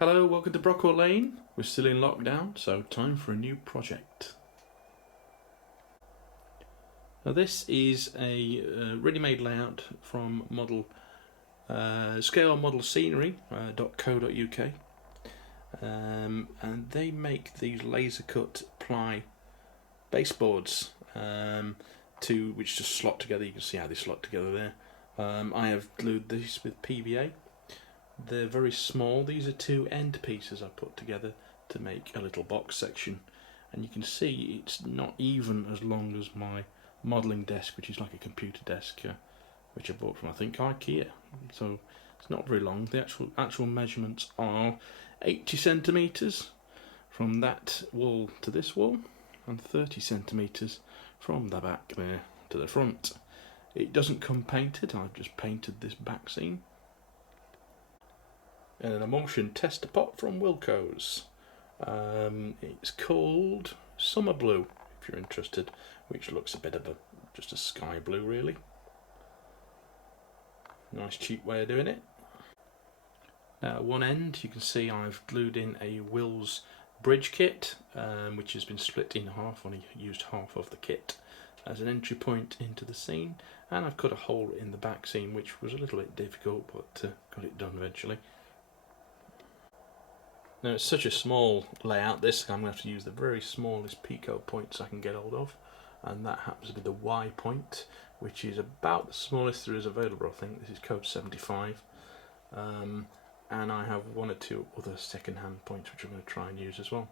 Hello, welcome to Brockwell Lane. We're still in lockdown, so time for a new project. Now this is a ready-made layout from Scale Model Scenery.co.uk, and they make these laser cut ply baseboards which just slot together. You can see how they slot together there. I have glued these with PVA. They're very small. These are two end pieces I put together to make a little box section, and you can see it's not even as long as my modelling desk, which is like a computer desk, which I bought from I think IKEA. So it's not very long. The actual measurements are 80 centimetres from that wall to this wall, and 30 centimetres from the back there to the front. It doesn't come painted. I've just painted this back seam. And an emulsion tester pot from Wilko's. It's called Summer Blue, if you're interested, which looks a bit of just a sky blue really. Nice cheap way of doing it. Now at one end you can see I've glued in a Wills bridge kit, which has been split in half. Only used half of the kit as an entry point into the scene, and I've cut a hole in the back seam, which was a little bit difficult, but got it done eventually. Now it's such a small layout this, I'm going to have to use the very smallest picot points I can get hold of, and that happens to be the Y point, which is about the smallest there is available. I think this is code 75, and I have one or two other second-hand points which I'm going to try and use as well.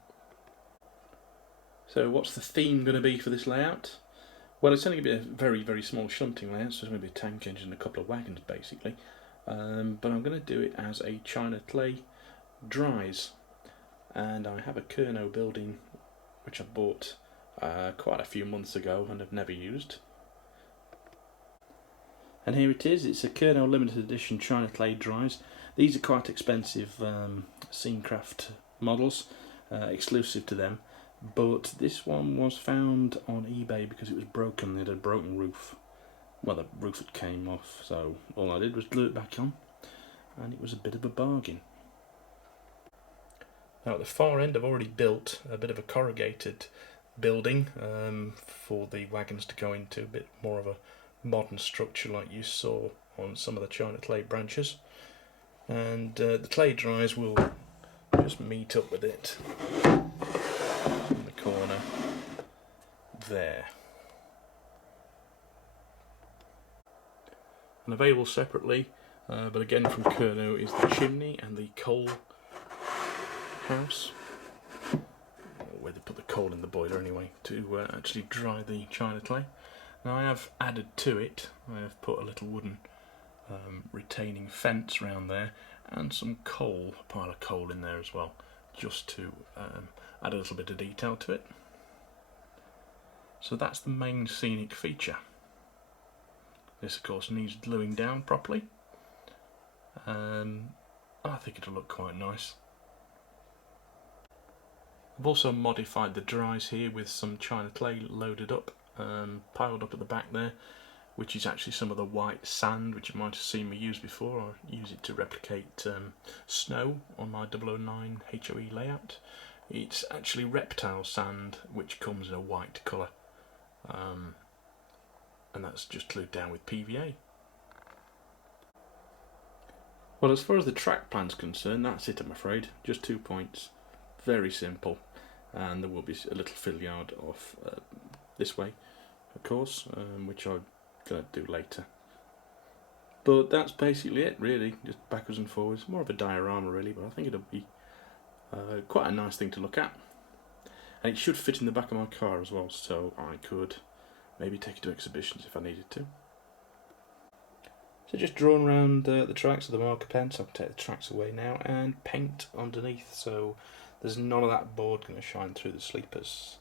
So what's the theme going to be for this layout? Well, it's only going to be a very, very small shunting layout, so it's going to be a tank engine and a couple of wagons basically, but I'm going to do it as a China clay dries. And I have a Kerno building which I bought quite a few months ago and have never used. And here it is. It's a Kerno limited edition China clay dries. These are quite expensive Scenecraft models, exclusive to them, but this one was found on eBay because it was broken. It had a broken roof. Well, the roof had came off, so all I did was glue it back on, and it was a bit of a bargain. Now at the far end I've already built a bit of a corrugated building for the wagons to go into, a bit more of a modern structure like you saw on some of the China clay branches, and the clay dries will just meet up with it in the corner there. And available separately, but again from Kerno, is the chimney and the coal house, where they put the coal in the boiler anyway, to actually dry the China clay. Now I have added to it, I have put a little wooden retaining fence around there, and some coal, a pile of coal in there as well, just to add a little bit of detail to it. So that's the main scenic feature. This of course needs gluing down properly. I think it'll look quite nice. I've also modified the dries here with some China clay loaded up, piled up at the back there, which is actually some of the white sand which you might have seen me use before. I use it to replicate snow on my 009 HOE layout. It's actually reptile sand which comes in a white colour, and that's just glued down with PVA. Well, as far as the track plan's concerned, that's it I'm afraid. Just 2 points. Very simple, and there will be a little fill yard off this way, of course, which I'm going to do later. But that's basically it really, just backwards and forwards. More of a diorama really, but I think it'll be quite a nice thing to look at. And it should fit in the back of my car as well, so I could maybe take it to exhibitions if I needed to. So just drawing around the tracks with the marker pen, so I can take the tracks away now, and paint underneath, so there's none of that board going to shine through the sleepers.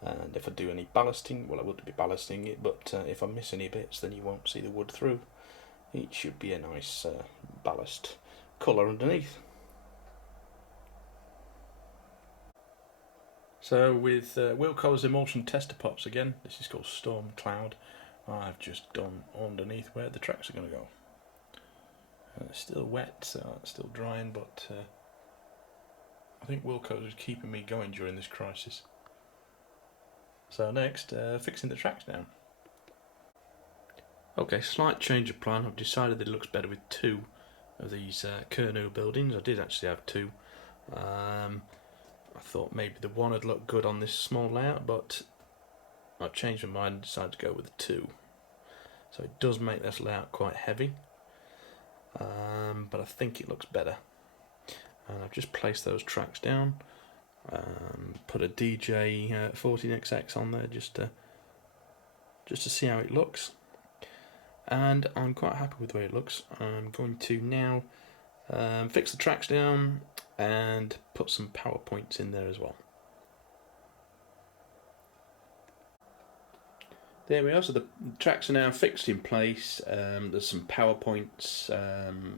And if I do any ballasting, well I would be ballasting it, but if I miss any bits then you won't see the wood through. It should be a nice ballast colour underneath. So with Wilko's emulsion tester pots again, this is called Storm Cloud, I've just done underneath where the tracks are going to go. It's still wet, so it's still drying, but I think Wilco's is keeping me going during this crisis. So next, fixing the tracks down. Okay, slight change of plan. I've decided that it looks better with two of these Kernu buildings. I did actually have two. I thought maybe the one would look good on this small layout, but I've changed my mind and decided to go with the two. So it does make this layout quite heavy, but I think it looks better. And I've just placed those tracks down, put a DJ 14XX on there just to see how it looks. And I'm quite happy with the way it looks. I'm going to now fix the tracks down and put some PowerPoints in there as well. There we are, so the tracks are now fixed in place. There's some PowerPoints,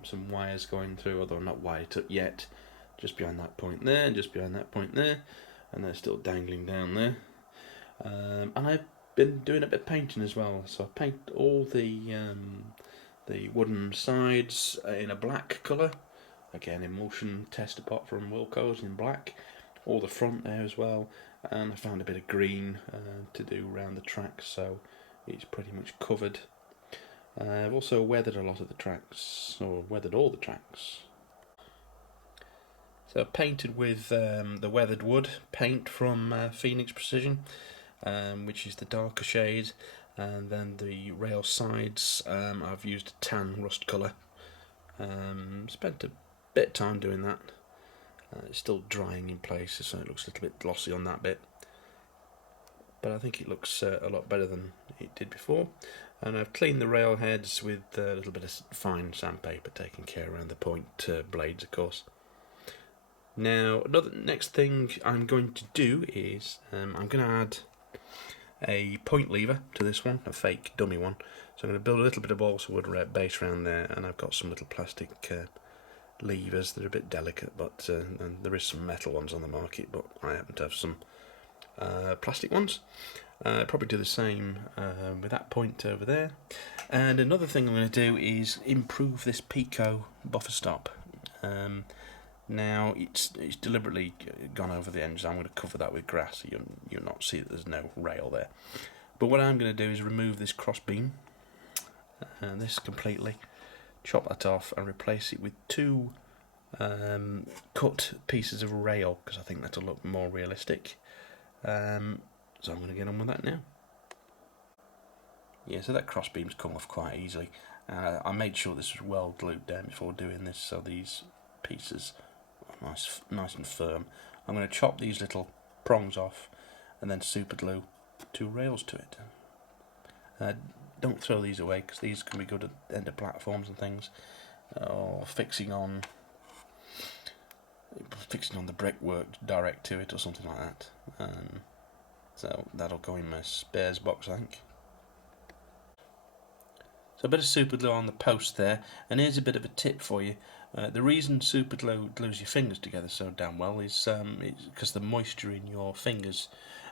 some wires going through, although not wired up yet, just behind that point there, and just behind that point there, and they're still dangling down there. And I've been doing a bit of painting as well, so I paint all the wooden sides in a black colour, again emulsion test apart from Wilco's in black, all the front there as well, and I found a bit of green to do around the tracks, so it's pretty much covered. I've also weathered a lot of the tracks, or weathered all the tracks. So I painted with the weathered wood paint from Phoenix Precision, which is the darker shade, and then the rail sides I've used a tan rust colour. Spent a bit of time doing that. It's still drying in places, so it looks a little bit glossy on that bit, but I think it looks a lot better than it did before. And I've cleaned the rail heads with a little bit of fine sandpaper, taking care around the point blades, of course. Now, next thing I'm going to do is I'm going to add a point lever to this one, a fake dummy one. So I'm going to build a little bit of balsa wood base around there, and I've got some little plastic levers. They're a bit delicate, but and there is some metal ones on the market, but I happen to have some plastic ones. Probably do the same with that point over there. And another thing I'm going to do is improve this Pico buffer stop. Now it's deliberately gone over the edge, so I'm going to cover that with grass so you'll not see that there's no rail there. But what I'm going to do is remove this cross beam, and this completely, chop that off and replace it with two cut pieces of rail, because I think that'll look more realistic. So I'm going to get on with that now. Yeah, so that cross beam's come off quite easily. I made sure this was well glued down before doing this, so these pieces are nice and firm. I'm going to chop these little prongs off and then super glue two rails to it. Don't throw these away, because these can be good at the end of platforms and things, or fixing on the brickwork direct to it or something like that. So that'll go in my spares box, I think. So a bit of super glue on the post there, and here's a bit of a tip for you. The reason super glue glues your fingers together so damn well is because the moisture in your fingers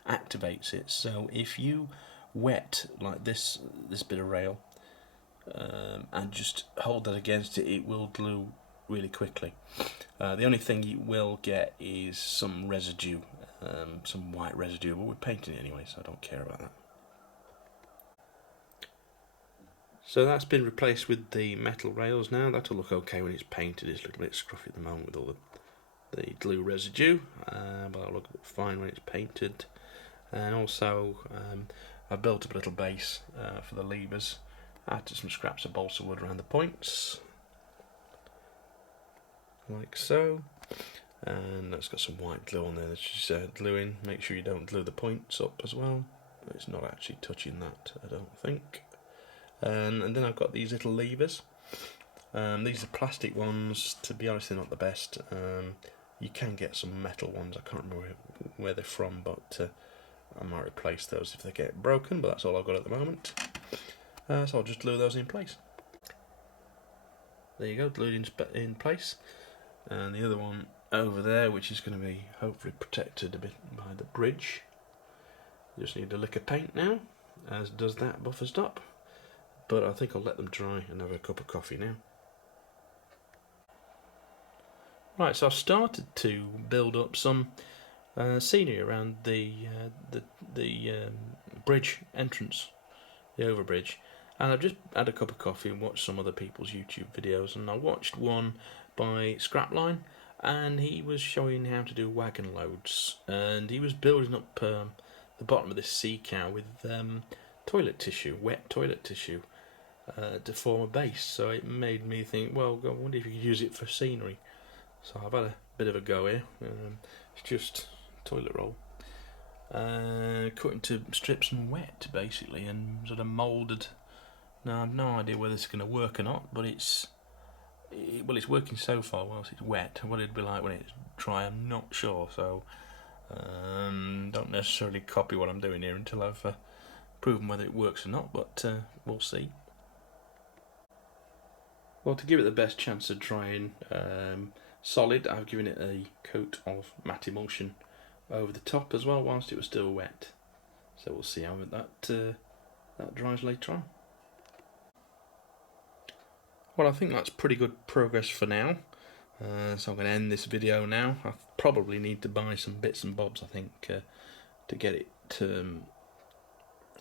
activates it. So if you wet like this bit of rail and just hold that against it, it will glue really quickly. The only thing you will get is some residue, some white residue, but we're painting it anyway, so I don't care about that. So that's been replaced with the metal rails now. That'll look okay when it's painted. It's a little bit scruffy at the moment with all the glue residue, but it'll look fine when it's painted. And also I've built up a little base for the levers. I added some scraps of balsa wood around the points, like so. And that's got some white glue on there that's just gluing. Make sure you don't glue the points up as well. It's not actually touching that, I don't think. And then I've got these little levers. These are plastic ones. To be honest, they're not the best. You can get some metal ones. I can't remember where they're from, but I might replace those if they get broken, but that's all I've got at the moment. So I'll just glue those in place. There you go, glued in place. And the other one over there, which is going to be hopefully protected a bit by the bridge. Just need a lick of paint now, as does that buffer stop. But I think I'll let them dry and have a cup of coffee now. Right, so I've started to build up some scenery around the bridge entrance, the overbridge, and I've just had a cup of coffee and watched some other people's YouTube videos, and I watched one by Scrapline, and he was showing how to do wagon loads, and he was building up the bottom of this sea cow with toilet tissue, wet toilet tissue, to form a base. So it made me think, well, I wonder if you could use it for scenery. So I've had a bit of a go here. It's just toilet roll, cut into strips and wet basically, and sort of moulded. Now I've no idea whether it's going to work or not, but it's working so far whilst it's wet. What it'd be like when it's dry, I'm not sure. So don't necessarily copy what I'm doing here until I've proven whether it works or not. But we'll see. Well, to give it the best chance of drying solid, I've given it a coat of matte emulsion over the top as well whilst it was still wet. So we'll see how that dries later on. Well, I think that's pretty good progress for now. So I'm going to end this video now. I probably need to buy some bits and bobs, I think, to get it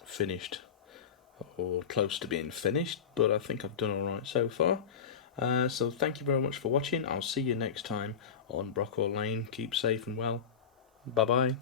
finished or close to being finished, but I think I've done alright so far. So thank you very much for watching. I'll see you next time on Brockhall Lane. Keep safe and well. Bye bye.